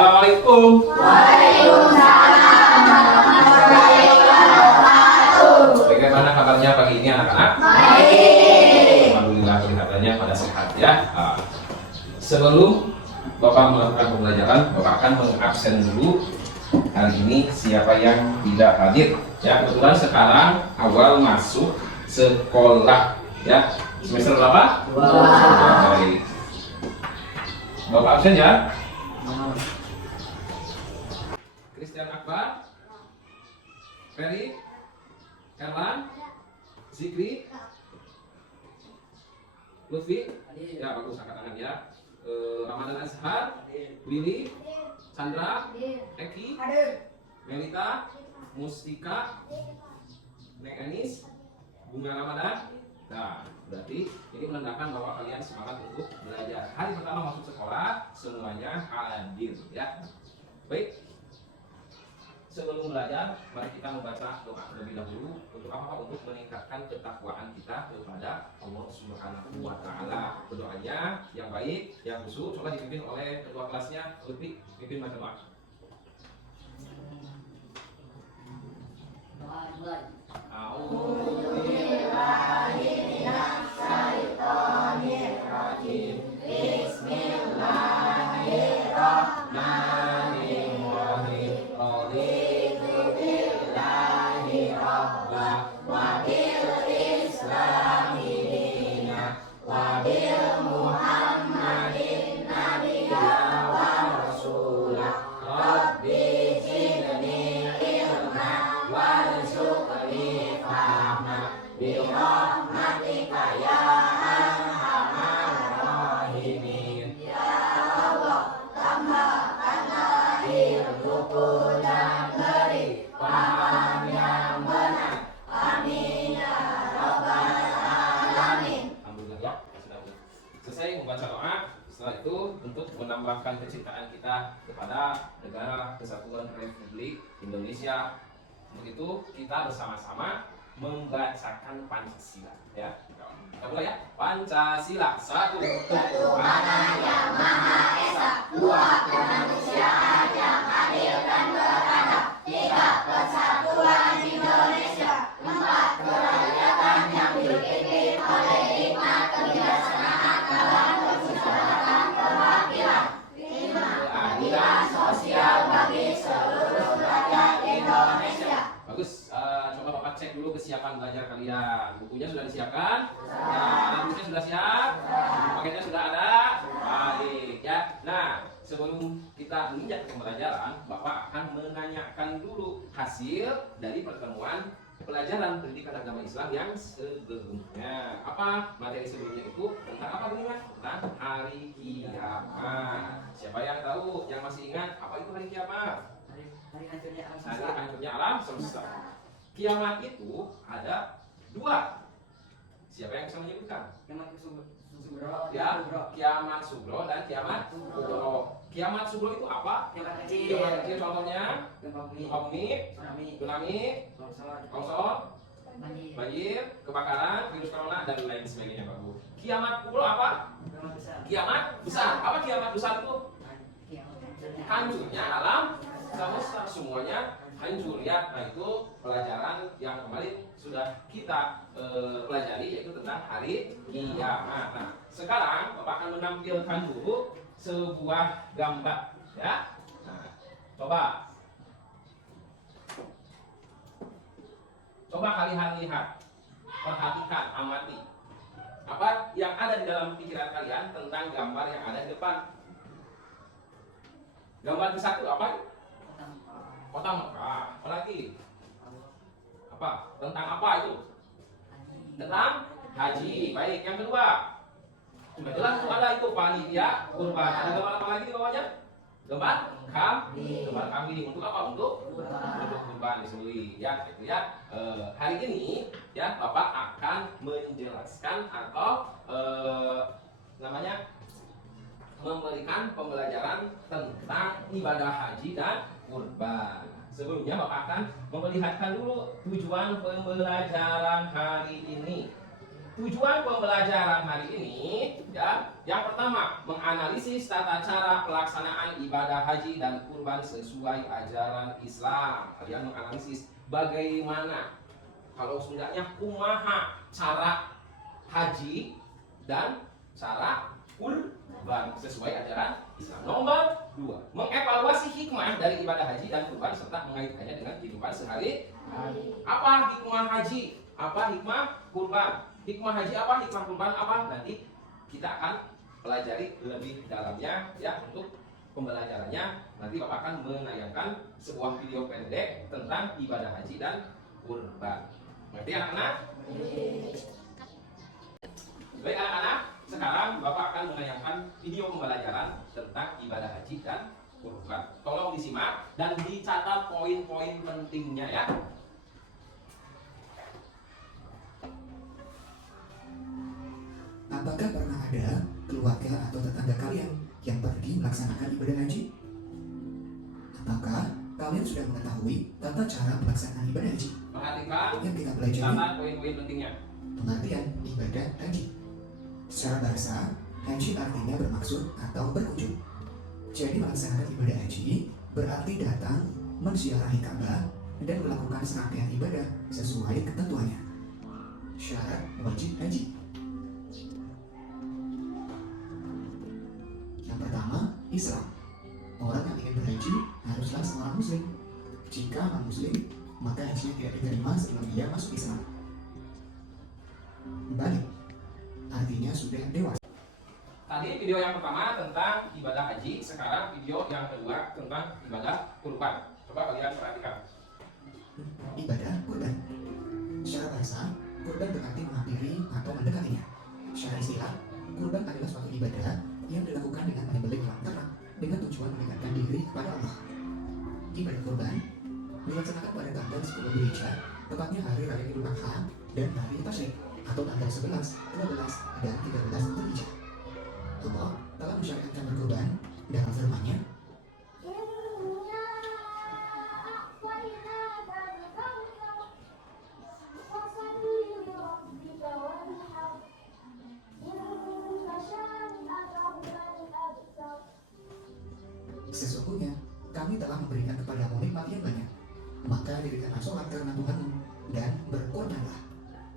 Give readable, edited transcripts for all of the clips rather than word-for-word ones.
Assalamualaikum. Waalaikumsalam warahmatullahi wabarakatuh. Bagaimana kabarnya pagi ini anak-anak? Baik. Alhamdulillah kelihatannya pada sehat ya. Sebelum Bapak melakukan pembelajaran, Bapak akan mengabsen dulu hari ini siapa yang tidak hadir. Ya, kebetulan sekarang awal masuk sekolah ya. Semester berapa? 2. Baik. Bapak absen ya. Christian Akbar, Ferry, Erlan, Zikri, Lutfi, ya bagus angkat tangan ya. Ramadan Azhar, Willy, Chandra, Eki, Melita, Mustika, Nek Anis, Bunga Ramadan. Nah, berarti ini menandakan bahwa kalian semangat untuk belajar. Hari pertama masuk sekolah, semuanya hadir ya. Baik. Sebelum belajar, mari kita membaca doa terlebih dahulu. Untuk apa? Untuk meningkatkan ketakwaan kita kepada Allah Subhanahu wa Ta'ala. Berdoanya yang baik, yang khusyuk, coba dipimpin oleh ketua kelasnya. Lutfi, pimpin baca doa. Selesai membaca doa, setelah itu untuk menambahkan kecintaan kita kepada negara Kesatuan Republik Indonesia. Untuk itu kita bersama-sama membacakan Pancasila ya. Kita mulai ya. Pancasila. 1. Ketuhanan yang Maha Esa. 2. Kemanusiaan yang adil dan beradab. 3. Persatuan Indonesia. 4. Kerakyatan yang dipimpin oleh hikmat kebijaksanaan dalam permusyawaratan perwakilan. 5. Keadilan sosial bagi seluruh rakyat Indonesia. Bagus. Coba Bapak cek dulu kesiapan belajar kalian. Bukunya sudah disiapkan? Ya. Bukunya sudah siap? Paketnya sudah ada? Baik ya. Nah, sebelum kita menginjak pembelajaran, Bapak akan menanyakan dulu hasil dari pertemuan pelajaran pendidikan agama Islam yang sebelumnya. Apa materi sebelumnya itu? Tentang apa ini Mas? Tentang hari kiamat. Siapa yang tahu? Yang masih ingat apa itu hari kiamat? Hari hancurnya alam Hari semesta. hancurnya alam semesta. Kiamat itu ada 2. Siapa yang bisa menyebutkan? Kiamat Sugro. Ya, kiamat sugro dan kiamat kubro. Kiamat sugro itu apa? Kiamat kecil. Kiamat kecil contohnya Gempa bumi. bumi, tsunami, Longsor. longsor, Banjir. banjir, kebakaran, virus corona dan lain sebagainya Pak Bu. Kiamat kubro apa? Kiamat besar. Kiamat besar. Apa kiamat besar itu? Kiamat Hancurnya alam semesta, semuanya hancur ya. Nah itu pelajaran yang kemarin sudah kita pelajari, yaitu tentang hari kiamat. Nah sekarang Bapak akan menampilkan dulu sebuah gambar ya. Nah, coba kalian lihat, perhatikan, amati apa yang ada di dalam pikiran kalian tentang gambar yang ada di depan. Gambar ke 1 apa? Kota Mekah. Apa lagi? Apa? Tentang apa itu? Tentang haji. Baik. Yang kedua, sudah jelas itu ada itu panitia kurban. Ada gambar apa lagi di bawahnya? Gambar kambing. Gambar kambing untuk apa? Untuk kurban disembelih. Ya, itu ya. Hari ini ya Bapak akan menjelaskan atau namanya memberikan pembelajaran tentang ibadah haji dan kurban. Sebelumnya Bapak akan memperlihatkan dulu tujuan pembelajaran hari ini. Tujuan pembelajaran hari ini ya, yang pertama menganalisis tata cara pelaksanaan ibadah haji dan kurban sesuai ajaran Islam. Kalian menganalisis bagaimana, kalau Sundanya kumaha cara haji dan cara kurban sesuai ajaran Islam. Nomor 2, mengevaluasi hikmah dari ibadah haji dan kurban serta mengaitkannya dengan kehidupan sehari-hari. Apa hikmah haji? Apa hikmah kurban? Hikmah haji apa? Hikmah kurban apa? Nanti kita akan pelajari lebih dalamnya ya. Untuk pembelajarannya nanti Bapak akan menayangkan sebuah video pendek tentang ibadah haji dan kurban. Ngerti anak-anak? Baik anak-anak, sekarang Bapak akan menayangkan video pembelajaran tentang ibadah haji dan kurban. Tolong disimak dan dicatat poin-poin pentingnya ya. Apakah pernah ada keluarga atau tetangga kalian yang pergi melaksanakan ibadah haji? Apakah kalian sudah mengetahui tata cara pelaksanaan ibadah haji? Perhatikan, Yang kita pelajari catat poin-poin pentingnya. pengertian ibadah haji. Secara bahasa, haji artinya bermaksud atau berkunjung. Jadi melaksanakan ibadah haji berarti datang menziarahi Ka'bah dan melakukan serangkaian ibadah sesuai ketentuannya. Syarat wajib haji. Yang pertama, Islam. Orang yang ingin berhaji haruslah seorang muslim. Jika non-muslim, maka hajinya tidak diterima sebelum ia masuk Islam. Balik, artinya sudah dewasa. Tadi video yang pertama tentang ibadah haji, sekarang video yang kedua tentang ibadah kurban. Coba kalian perhatikan. Ibadah kurban. Secara bahasa, kurban berarti menghampiri atau mendekatinya. Secara istilah, kurban adalah suatu ibadah yang dilakukan dengan menyembelih hewan ternak dengan tujuan mendekatkan diri kepada Allah. Ibadah kurban dilaksanakan pada tanggal 10 Dzulhijjah, tepatnya hari raya Idul Adha dan hari Tasyrik, atau tanggal 11, 12, dan 13 Dzulhijjah. Allah telah mensyariatkan berkurban dalam firman-Nya, sesungguhnya kami telah memberikan kepadamu nikmat yang banyak, maka dirikanlah sholat karena Tuhanmu dan berkorbanlah.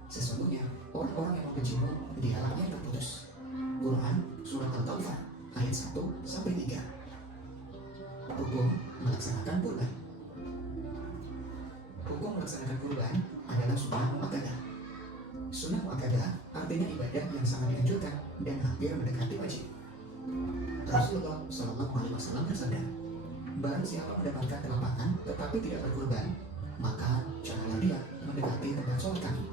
Sesungguhnya orang-orang yang membencimu dialah yang terputus. Quran Surat Al-Taufah ayat 1-3. Hukum melaksanakan kurban. Hukum melaksanakan kurban adalah sunnah muakkadah. Sunnah muakkadah artinya ibadah yang sangat dianjurkan dan hampir mendekati wajib. Rasulullah SAW bersabda, barang siapa mendapatkan kelapangan tetapi tidak berkurban, maka janganlah dia mendekati tempat sholat kami.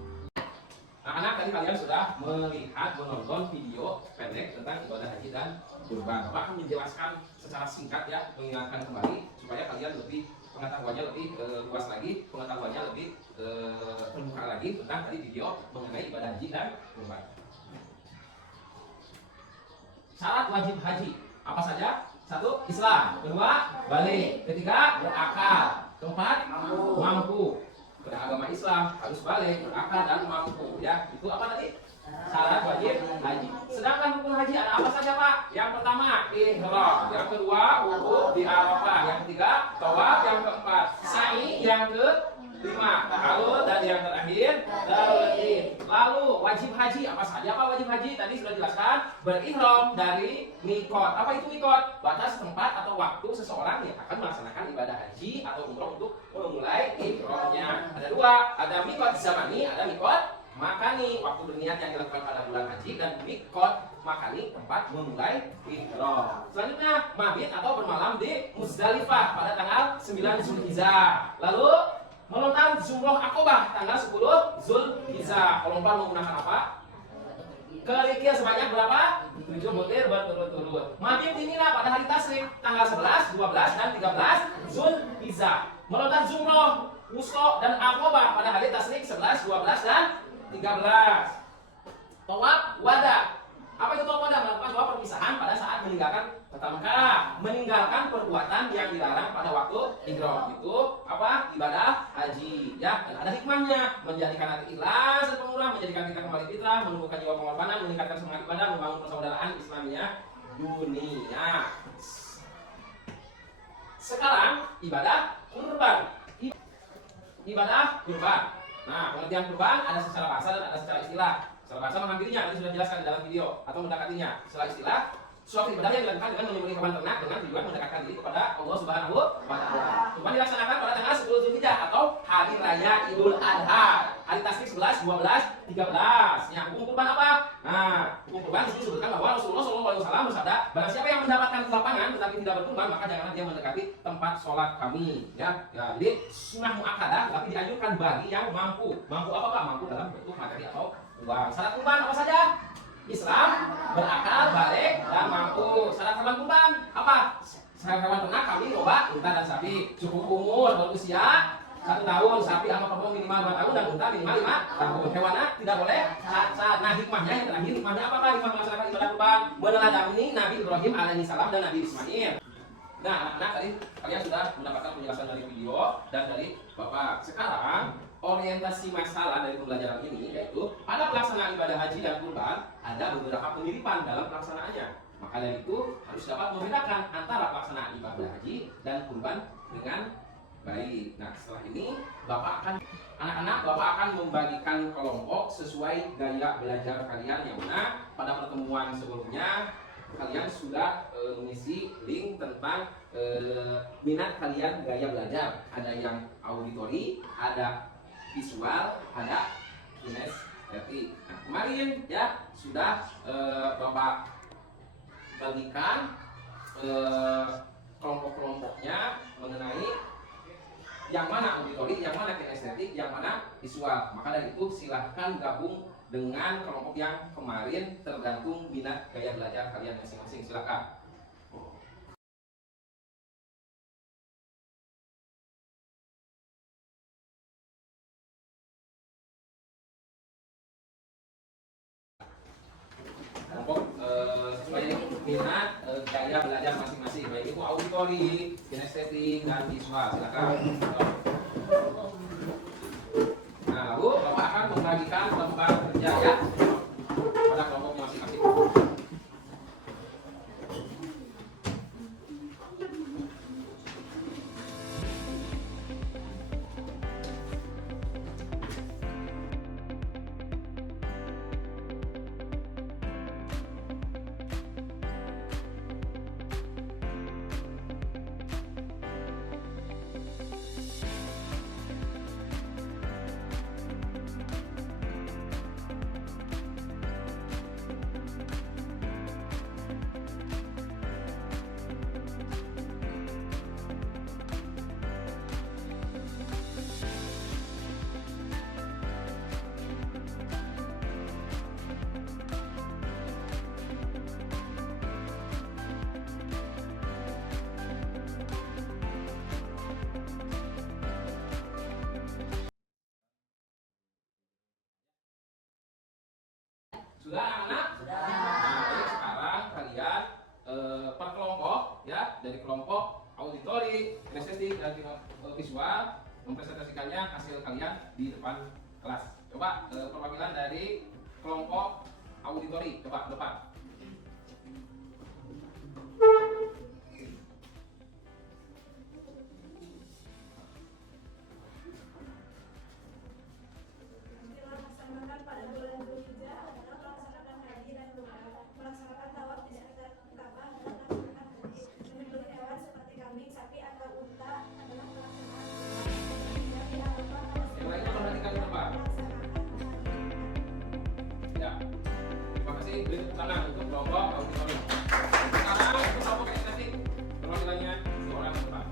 Anak-anak, tadi kalian sudah melihat, menonton video pendek tentang ibadah haji dan kurban. Bapak akan menjelaskan secara singkat ya, mengingatkan kembali supaya kalian lebih pengetahuannya lebih luas lagi, pengetahuannya lebih terbuka lagi tentang tadi video mengenai ibadah haji dan kurban. Syarat wajib haji apa saja? 1. Islam. 2. Balik. 3. Berakal. 4. Mampu. Beragama Islam harus balik, berakal dan mampu ya. Itu apa tadi? Syarat wajib haji. Sedangkan rukun haji ada apa saja Pak? Yang pertama ihram, yang kedua wukuf di Arafah, yang ketiga tawaf, yang keempat sa'i, yang kelima tahallul, dan yang terakhir talqin. Lalu wajib haji apa saja Pak? Wajib haji tadi sudah jelaskan, berihram dari mikot. Apa itu mikot? Batas tempat atau waktu seseorang yang akan melaksanakan ibadah haji atau umroh untuk memulai ihramnya. Ada dua, ada mikot zamani, ada mikot makani, waktu berniat yang dilakukan pada bulan haji, dan mikot makani, tempat memulai ihram. Selanjutnya mabit atau bermalam di Muzdalifah pada tanggal 9 Zulhijjah. Lalu melontar jumroh Aqobah tanggal 10 Zulhijjah. Melontar menggunakan apa? Kerikil sebanyak berapa? 7 butir berturut-turut. Mabit di Mina pada hari Tasyrik tanggal 11, 12, dan 13 Zulhijjah. Melontar jumroh Wusto dan Aqobah pada hari Tasyrik 11, 12, dan 13. Tawaf wada. Apa itu tawaf wada? Melakukan tawaf perpisahan pada saat meninggalkan Pertama kali meninggalkan perbuatan yang dilarang pada waktu ihram. Itu apa? Ibadah haji. Ya, dan ada hikmahnya. Menjadikan hati ikhlas dan pemurah, menjadikan kita kembali fitrah, menumbuhkan jiwa pengorbanan, meningkatkan semangat ibadah, membangun persaudaraan Islamnya dunia. Sekarang ibadah kurban. Ibadah kurban. Nah, pengertian kurban ada secara bahasa dan ada secara istilah. Secara bahasa menghampirinya, nanti sudah jelaskan di dalam video atau mendekatinya. Secara istilah, suatu ibadah yang dilakukan dengan menyembelih hewan ternak dengan tujuan mendekatkan diri kepada Allah Subhanahu wa Ta'ala. Kurban dilaksanakan pada tanggal 10 Zulhijjah atau hari raya Idul Adha. Hari tasbih 11, 12, 13. Ya, hukum kurban apa? Nah, hukum kurban di sini disebutkan bahwa Rasulullah SAW bersabda, barang siapa yang mendapatkan kelapangan tetapi tidak berkurban, maka janganlah dia mendekati tempat sholat kami. Ya, jadi sunnah muakkadah, tapi dianjurkan bagi yang mampu. Mampu apa Pak? Mampu dalam bentuk materi atau uang. Syarat kurban apa saja? Islam, berakal, balik, dan mampu. Syarat hewan kurban apa? Syarat hewan ternak kami domba, unta dan sapi. Cukup umur berusia 1 tahun, sapi sama kerbau minimal 2 tahun dan unta minimal 5 tahun. Hewannya tidak boleh cacat. Nah, hikmahnya yang terakhir, hikmahnya apa Pak? Hikmah melaksanakan ibadah kurban meneladani Nabi Ibrahim alaihissalam dan Nabi Ismail. Nah, anak-anak tadi kalian sudah mendapatkan penjelasan dari video dan dari Bapak. Sekarang orientasi masalah dari pembelajaran ini yaitu pada pelaksanaan ibadah haji dan kurban ada beberapa kemiripan dalam pelaksanaannya. Maka dari itu harus dapat membedakan antara pelaksanaan ibadah haji dan kurban dengan baik. Nah, setelah ini anak-anak Bapak akan membagikan kelompok sesuai gaya belajar kalian, yang mana pada pertemuan sebelumnya kalian sudah mengisi link tentang minat kalian gaya belajar. Ada yang auditori, ada visual, ada kinestetik. Nah, kemarin ya sudah Bapak bagikan kelompok-kelompoknya mengenai yang mana auditori, yang mana kinestetik, yang mana visual. Maka dari itu silahkan gabung dengan kelompok yang kemarin, tergantung minat gaya belajar kalian masing-masing. Silakan. Kelompok sesuai minat gaya belajar masing-masing, baik itu auditori, kinestetik, dan visual. Silakan. Nah, lalu Bapak akan membagikan lembar kerja ya pada kelompoknya masing-masing. Sudah anak-anak? Sudah. Nah, baik, sekarang kalian per kelompok ya, dari kelompok auditori, kinestetik, dan visual mempresentasikannya hasil kalian di depan kelas. Coba perwakilan dari kelompok auditori, coba depan. Dilaksanakan pada bulan Zulhijjah adalah melaksanakan haji dan umrah, melaksanakan tawaf di sekitar Ka'bah adalah melaksanakan haji, menyembelih hewan seperti kambing, sapi atau unta adalah melaksanakan umrah, di Arafah Yang lainnya perhatikan di depan. Ya, terima kasih. Beri tepuk tangan untuk kelompok auditori. Sekarang untuk kelompok kinestetik, perwakilannya si orang di depan.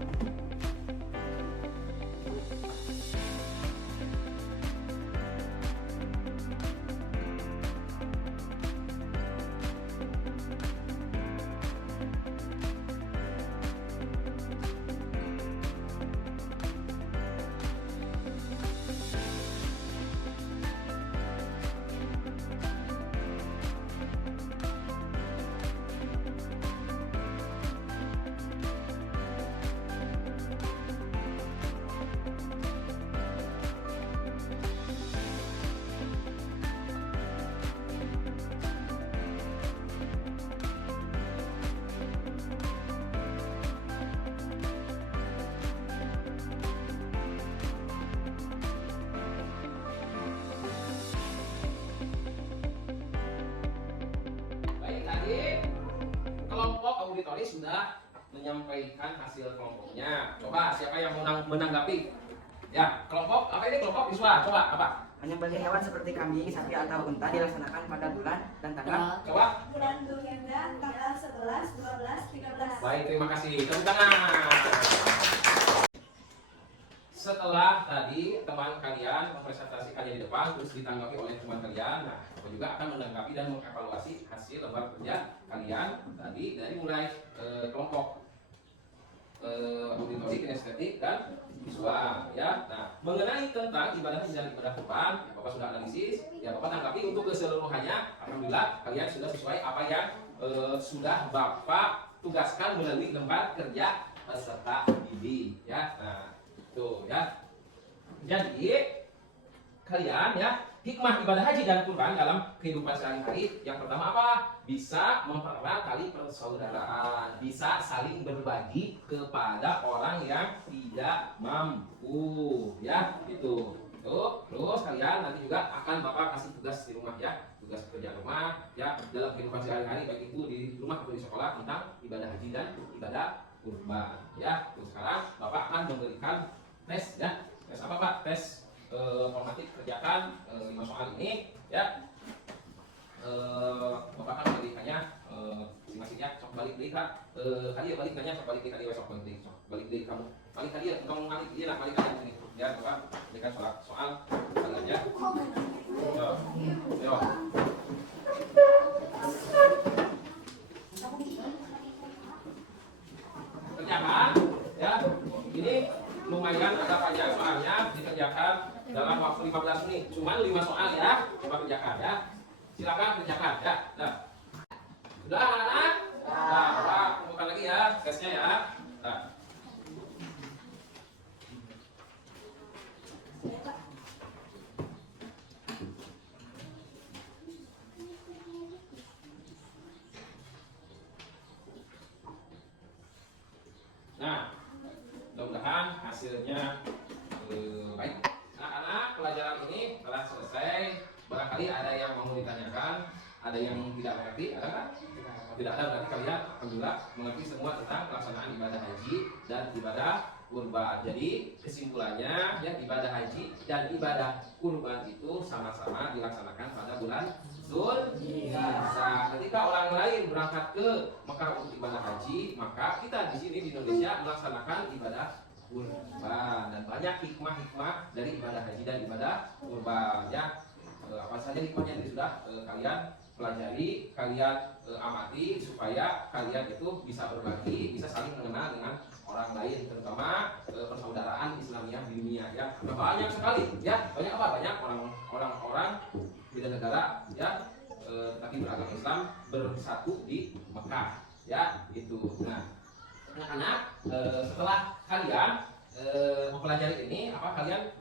sudah menyampaikan hasil kelompoknya. Coba siapa yang mau menanggapi? Ya, kelompok apa ini kelompok siswa? Coba apa? Menyembelih hewan seperti kambing, sapi atau unta dilaksanakan pada bulan dan tanggal. Coba. Bulan Dzulhijjah tanggal 11, 12, 13. Baik, terima kasih. Tepuk tangan. Setelah tadi teman kalian mempresentasikannya di depan, terus ditanggapi oleh teman kalian, nah, Bapak juga akan menanggapi dan mengevaluasi hasil lembar kerja kalian tadi dari mulai kelompok auditori, kinestetik, dan visual. Ya, nah, mengenai tentang ibadah haji dan ibadah kurban, ya, Bapak sudah analisis, ya Bapak tanggapi untuk keseluruhannya. Alhamdulillah kalian sudah sesuai apa yang sudah Bapak tugaskan melalui lembar kerja peserta didik. Ya, nah. Tuh ya. Jadi kalian ya, hikmah ibadah haji dan kurban dalam kehidupan sehari-hari yang pertama apa? Bisa mempererat tali persaudaraan, bisa saling berbagi kepada orang yang tidak mampu ya, itu. Tuh, terus kalian nanti juga akan Bapak kasih tugas di rumah ya, tugas kerja rumah ya dalam kehidupan sehari-hari baik itu di rumah atau di sekolah tentang ibadah haji dan ibadah kurban ya. Terus sekarang Bapak akan memberikan tes ya, tes apa Pak? Tes formatif, kerjakan 5 soal ini ya. Bapak akan memberikannya masing-masing ya. Sok balik deh Kak, kali ya balik nanya, sok balik deh kali ya, sok balik deh kamu, balik kali ya, kamu balik dia lah, balik kali ini ya. Bapak berikan soal kalian ya. Yo. Kerjakan ya. Ini lumayan agak panjang soalnya, dikerjakan dalam waktu 15 menit. Cuma 5 soal ya, coba kerjakan ya. Silakan kerjakan ya. Nah. Sudah anak-anak? Nah, Bapak bukan lagi ya tesnya ya. Nah. Nah, mudah-mudahan hasilnya baik. Anak-anak, pelajaran ini telah selesai. Barangkali ada yang mau ditanyakan, ada yang tidak mengerti, ada nggak? Tidak ada, berarti kalian alhamdulillah mengerti semua tentang pelaksanaan ibadah haji dan ibadah kurban. Jadi kesimpulannya ya, ibadah haji dan ibadah kurban itu sama-sama dilaksanakan pada bulan Dzulhijjah. Ketika orang lain berangkat ke Mekah untuk ibadah haji, maka kita di sini di Indonesia melaksanakan ibadah kurban. Dan banyak hikmah-hikmah dari ibadah haji dan ibadah kurban ya. Apa saja hikmahnya ini sudah kalian pelajari, kalian amati supaya kalian itu bisa berbagi, bisa saling mengenal dengan orang lain, terutama persaudaraan Islamiyah di dunia ya. Nah, banyak sekali ya, banyak apa? Banyak orang-orang beda negara ya, tapi beragama Islam bersatu di Mekah ya, itu. Nah, anak-anak, setelah kalian mempelajari ini, apa kalian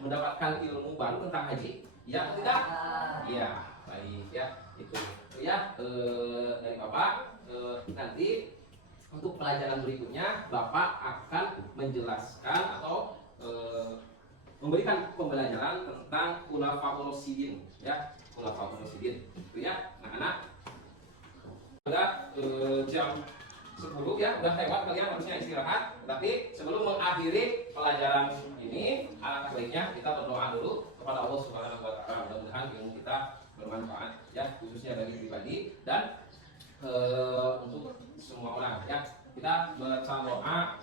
mendapatkan ilmu baru tentang haji? Ya atau tidak? Iya, baik ya, itu ya. Dari Bapak nanti untuk pelajaran berikutnya Bapak akan menjelaskan atau memberikan pembelajaran tentang Khulafaur Rasyidin ya, Khulafaur Rasyidin itu ya. Anak-anak, udah jam 10 ya, udah lewat, kalian harusnya istirahat. Tapi sebelum mengakhiri pelajaran ini, alangkah baiknya kita berdoa dulu kepada Allah Subhanahu wa Ta'ala. Mudah-mudahan ilmu kita bermanfaat ya, khususnya bagi pribadi dan untuk semua orang ya. Kita baca doa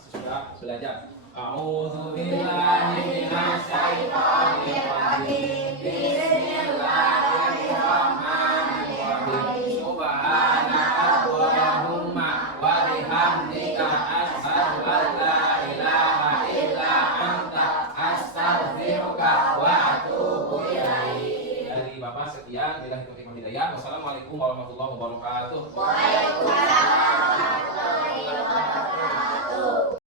sesudah belajar. A'udzu billahi minasy syaithanir rajim. Bismillahirrahmanirrahim. Subhanaka Allahumma wa bihamdika asyhadu an la ilaha illa anta astaghfiruka wa atubu ilaik. Dari Bapak sekian, bila hidayah. Wassalamualaikum warahmatullahi wabarakatuh.